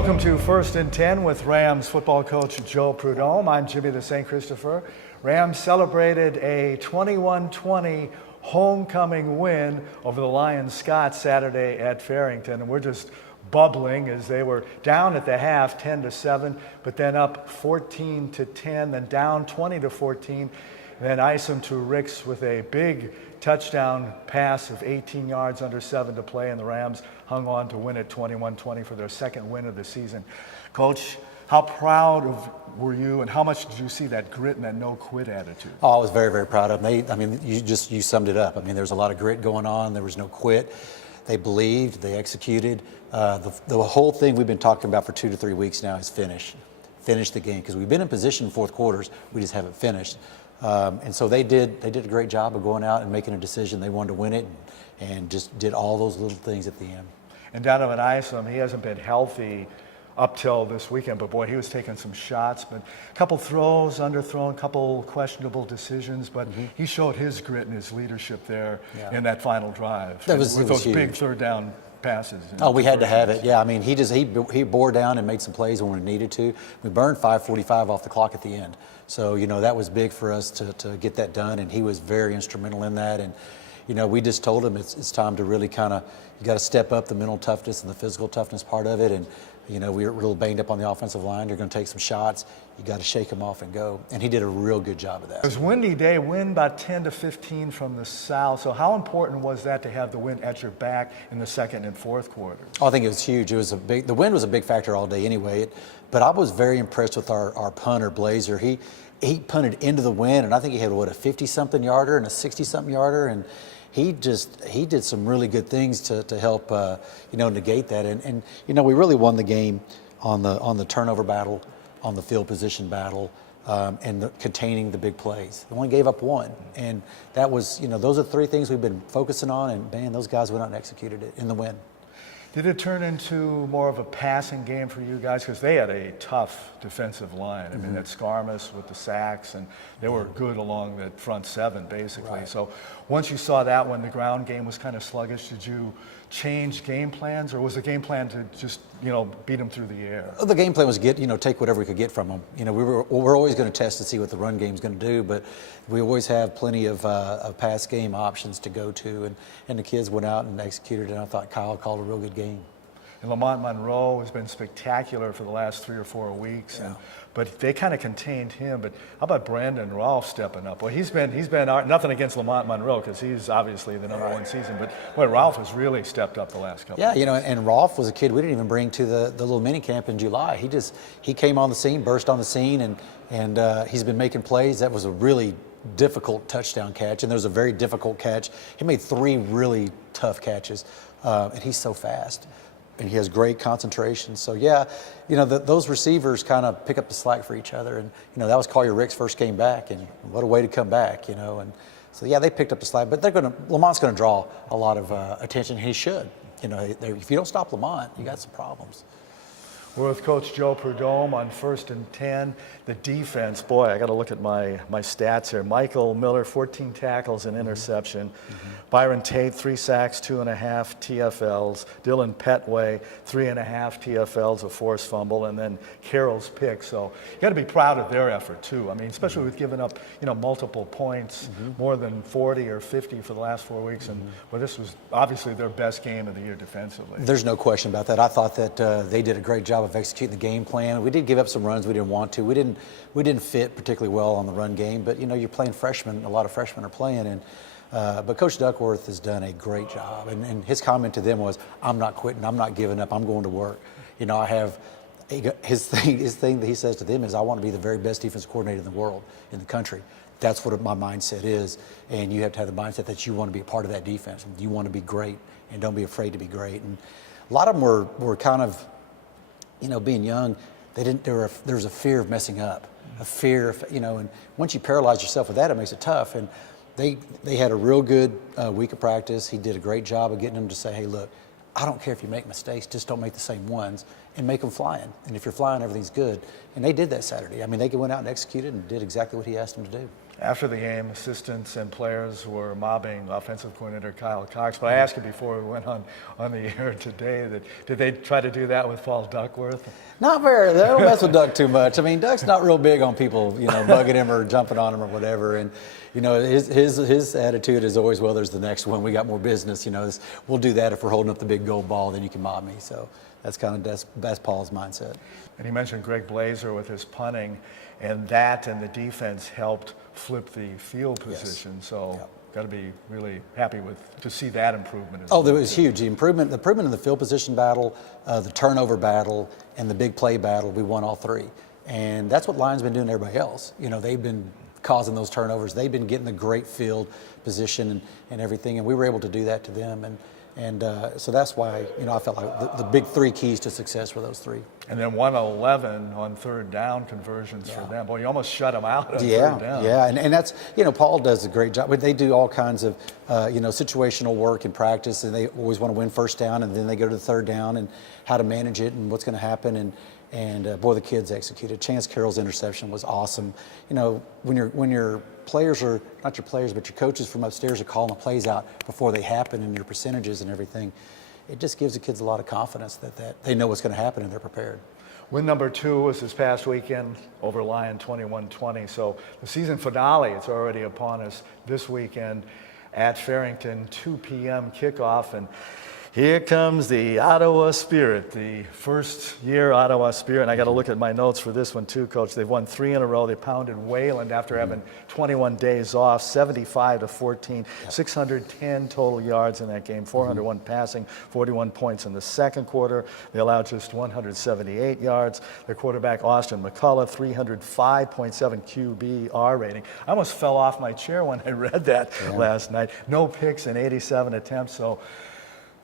Welcome to First and 10 with Rams football coach Joe Prud'homme. I'm Jimmy the St. Christopher. Rams celebrated a 21-20 homecoming win over the Lions Scott Saturday at Farrington, and we're just bubbling as they were down at the half 10-7, but then up 14-10, then down 20-14, and then ice them to Ricks with a big touchdown pass of 18 yards under 7 to play, and the Rams hung on to win it 21-20 for their second win of the season. Coach, how proud were you, and how much did you see that grit and that no-quit attitude? Oh, I was very, very proud of them. I mean, you summed it up. I mean, there was a lot of grit going on. There was no quit. They believed. They executed. The whole thing we've been talking about for 2 to 3 weeks now is finish the game, because we've been in position in fourth quarters. We just haven't finished. And so they did a great job of going out and making a decision. They wanted to win it, and just did all those little things at the end. And Donovan Isom, he hasn't been healthy up till this weekend, but boy, he was taking some shots, but a couple throws, underthrown, a couple questionable decisions, but he showed his grit and his leadership there in that final drive. With those huge. big third down passes. Oh, we had to have it. Yeah, I mean, he bore down and made some plays when we needed to. We burned 5:45 off the clock at the end. So, that was big for us to get that done, and he was very instrumental in that. And, we just told him it's time to really you got to step up the mental toughness and the physical toughness part of it. And, we were a little banged up on the offensive line. You're going to take some shots. You got to shake them off and go. And he did a real good job of that. It was a windy day, wind about 10-15 from the south. So how important was that to have the wind at your back in the second and fourth quarters? Oh, I think it was huge. The wind was a big factor all day anyway. But I was very impressed with our punter, Blazer. He punted into the wind, and I think he had, a 50-something yarder and a 60-something yarder. And he did some really good things to help negate that, and we really won the game on the turnover battle, on the field position battle, and containing the big plays. They only gave up one, and that was those are three things we've been focusing on, and man, those guys went out and executed it in the win. Did it turn into more of a passing game for you guys? Because they had a tough defensive line. I mean, that Skarmus with the sacks, and they were good along that front seven, basically. Right. So once you saw that when the ground game was kind of sluggish, did you change game plans, or was the game plan to just, beat them through the air? The game plan was take whatever we could get from them. We're always going to test to see what the run game's going to do, but we always have plenty of pass game options to go to, and the kids went out and executed, and I thought Kyle called a real good game. And Lamont Monroe has been spectacular for the last 3 or 4 weeks, but they kind of contained him. But how about Brandon Rolfe stepping up? Well, he's been nothing against Lamont Monroe, because he's obviously the number one season. But boy, Rolfe has really stepped up the last couple. Yeah, and Rolfe was a kid we didn't even bring to the little mini camp in July. He came on the scene, burst on the scene, and he's been making plays. That was a really difficult touchdown catch, and there was a very difficult catch. He made 3 really tough catches, and he's so fast. And he has great concentration. So, those receivers kind of pick up the slack for each other. And, that was Collier Ricks first came back, and what a way to come back, And so, they picked up the slack. But Lamont's going to draw a lot of attention. He should. If you don't stop Lamont, you got some problems. We're with Coach Joe Prud'homme on First and 10. The defense, boy, I got to look at my stats here. Michael Miller, 14 tackles and interception. Byron Tate, 3 sacks, 2.5 TFLs. Dylan Petway, 3.5 TFLs, a forced fumble, and then Carroll's pick. So you got to be proud of their effort too. I mean, especially with giving up, multiple points, more than 40 or 50 for the last 4 weeks. And well, this was obviously their best game of the year defensively. There's no question about that. I thought that they did a great job of executing the game plan. We did give up some runs we didn't want to. We didn't fit particularly well on the run game, but you're playing freshmen. A lot of freshmen are playing, and but Coach Duckworth has done a great job. And his comment to them was, "I'm not quitting. I'm not giving up. I'm going to work." I have his thing that he says to them is, "I want to be the very best defensive coordinator in the world, in the country." That's what my mindset is, and you have to have the mindset that you want to be a part of that defense. You want to be great, and don't be afraid to be great. And a lot of them were kind of, being young, there was a fear of messing up, a fear of, and once you paralyze yourself with that, it makes it tough. And they had a real good week of practice. He did a great job of getting them to say, "Hey, look, I don't care if you make mistakes, just don't make the same ones, and make them flying. And if you're flying, everything's good." And they did that Saturday. I mean, they went out and executed and did exactly what he asked them to do. After the game, assistants and players were mobbing offensive coordinator Kyle Cox. But I asked you before we went on the air today that did they try to do that with Paul Duckworth? Not very. They don't mess with Duck too much. I mean, Duck's not real big on people, bugging him or jumping on him or whatever. And his attitude is always, well, there's the next one. We got more business. We'll do that if we're holding up the big gold ball. Then you can mob me. So that's kind of that's Paul's mindset. And he mentioned Greg Blazer with his punting, and that and the defense helped flip the field position. Yes. So. Yep. Got to be really happy to see that improvement. Oh, that was huge. The improvement in the field position battle, the turnover battle, and the big play battle. We won all three, and that's what Lions been doing to everybody else. They've been causing those turnovers. They've been getting the great field position and everything, and we were able to do that to them. And so that's why I felt like the big three keys to success were those three. And then 111 on third down conversions for them. Boy, you almost shut them out on third down. Yeah, and that's, Paul does a great job. They do all kinds of, situational work in practice, and they always want to win first down, and then they go to the third down and how to manage it and what's going to happen. And boy, the kids executed. Chance Carroll's interception was awesome. When your players are, not your players, but your coaches from upstairs are calling the plays out before they happen and your percentages and everything, it just gives the kids a lot of confidence that they know what's going to happen and they're prepared. Win number 2 was this past weekend over Lion 21-20. So the season finale, it's already upon us this weekend at Farrington, 2 p.m. kickoff. And here comes the Ottawa Spirit, the first-year Ottawa Spirit. And I got to look at my notes for this one too, Coach. They've won 3 in a row. They pounded Wayland after having 21 days off, 75-14, 610 total yards in that game, 401 passing, 41 points in the second quarter. They allowed just 178 yards. Their quarterback, Austin McCullough, 305.7 QBR rating. I almost fell off my chair when I read that last night. No picks in 87 attempts. So.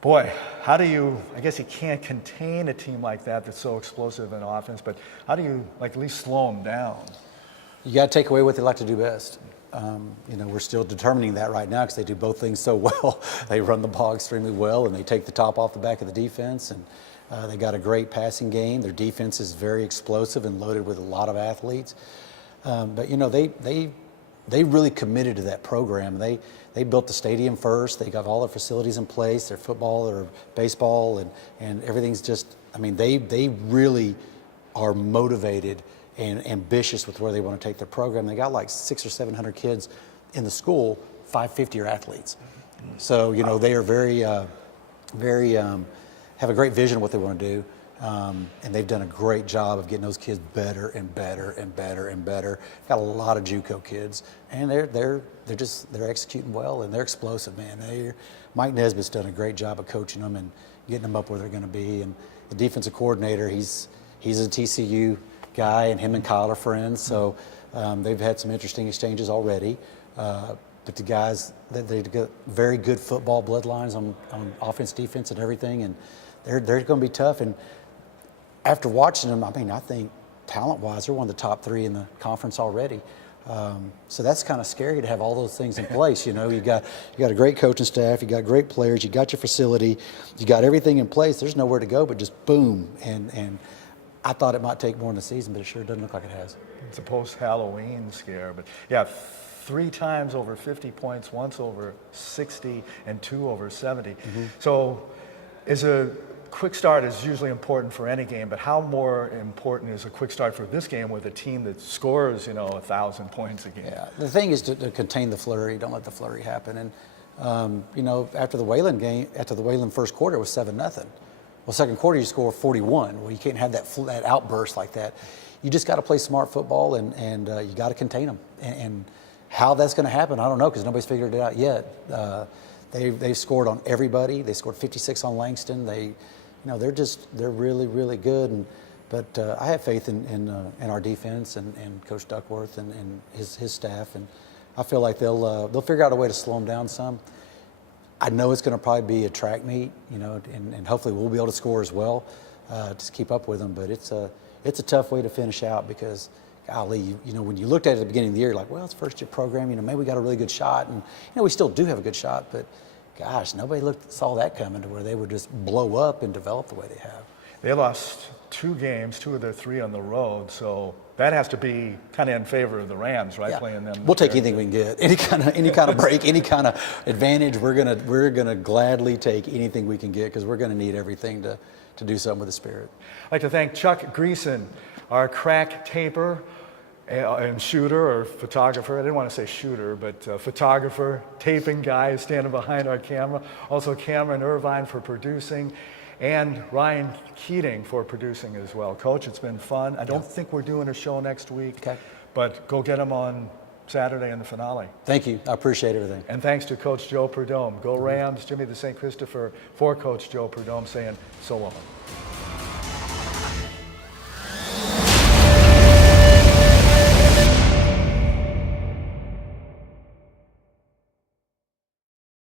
Boy, how do you, I guess you can't contain a team like that that's so explosive in offense, but how do you, at least slow them down? You got to take away what they like to do best. We're still determining that right now because they do both things so well. They run the ball extremely well, and they take the top off the back of the defense, and they got a great passing game. Their defense is very explosive and loaded with a lot of athletes. But they really committed to that program. They built the stadium first. They got all their facilities in place, their football, their baseball, and everything's just, they really are motivated and ambitious with where they want to take their program. They got like 600 or 700 kids in the school, 550 are athletes. So, they are very, have a great vision of what they want to do. And they've done a great job of getting those kids better and better and better and better. Got a lot of JUCO kids, and they're executing well, and they're explosive, man. Mike Nesbitt's done a great job of coaching them and getting them up where they're going to be. And the defensive coordinator, he's a TCU guy, and him and Kyle are friends, so they've had some interesting exchanges already. But the guys, they've got very good football bloodlines on offense, defense, and everything, and they're going to be tough. And after watching them, I think talent-wise, they're one of the top 3 in the conference already. So that's kind of scary to have all those things in place. You got a great coaching staff, you got great players, you got your facility, you got everything in place. There's nowhere to go but just boom. And I thought it might take more in the season, but it sure doesn't look like it has. It's a post-Halloween scare, but yeah, 3 times over 50 points, once over 60, and 2 over 70. Mm-hmm. So is a quick start is usually important for any game, but how more important is a quick start for this game with a team that scores, 1,000 points a game? Yeah, the thing is to contain the flurry. Don't let the flurry happen. And after the Wayland first quarter, it was 7-0. Well, second quarter you score 41. Well, you can't have that outburst like that. You just got to play smart football, and you got to contain them. And how that's going to happen, I don't know, because nobody's figured it out yet. They've scored on everybody. They scored 56 on Langston. They're really, really good. But I have faith in our defense and Coach Duckworth and his staff, and I feel like they'll figure out a way to slow them down some. I know it's going to probably be a track meet, and hopefully we'll be able to score as well, just keep up with them. But it's a tough way to finish out because, golly, when you looked at it at the beginning of the year, like, well, it's first-year program, maybe we got a really good shot, and we still do have a good shot, but gosh, nobody saw that coming to where they would just blow up and develop the way they have. They lost 2 games, 2 of their 3 on the road. So that has to be kind of in favor of the Rams, right? Yeah. Playing them. We'll take anything we can get. Any kind of break, any kind of advantage. We're gonna gladly take anything we can get because we're gonna need everything to do something with the Spirit. I'd like to thank Chuck Greason, our crack taper and shooter or photographer. I didn't want to say shooter, but photographer, taping guy standing behind our camera. Also Cameron Irvine for producing, and Ryan Keating for producing as well. Coach, it's been fun. I don't think we're doing a show next week, Okay. but go get them on Saturday in the finale. Thank you. I appreciate everything. And thanks to Coach Joe Prud'homme. Go Rams. Jimmy the St. Christopher for Coach Joe Prud'homme saying so long.